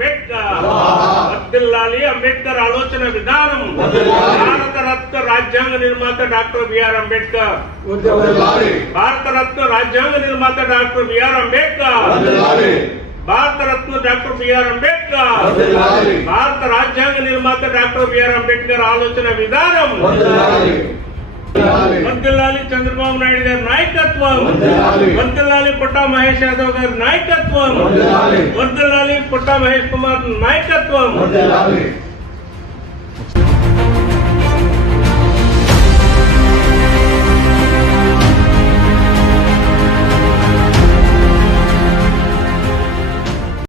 అంబేద్కర్. వర్ధిల్లాలి అంబేద్కర్ ఆలోచన విధానం. భారత రత్న రాజ్యాంగ నిర్మాత డాక్టర్ బిఆర్ అంబేద్కర్. భారత రత్న రాజ్యాంగ నిర్మాత doctor BR Ambedkar. Bharat Ratna doctor BR Ambedkar. భారత రాజ్యాంగ నిర్మాత డాక్టర్ బిఆర్ అంబేద్కర్ ఆలోచన విధానం. వర్ధిల్లాలి చంద్రబాబు నాయుడు గారి నాయకత్వం. వర్ధిల్లాలి పుట్టా మహేష్ యాదవ్ గారి నాయకత్వం. వర్ధిల్లాలి పుట్టా మహేష్ కుమార్ నాయకత్వం.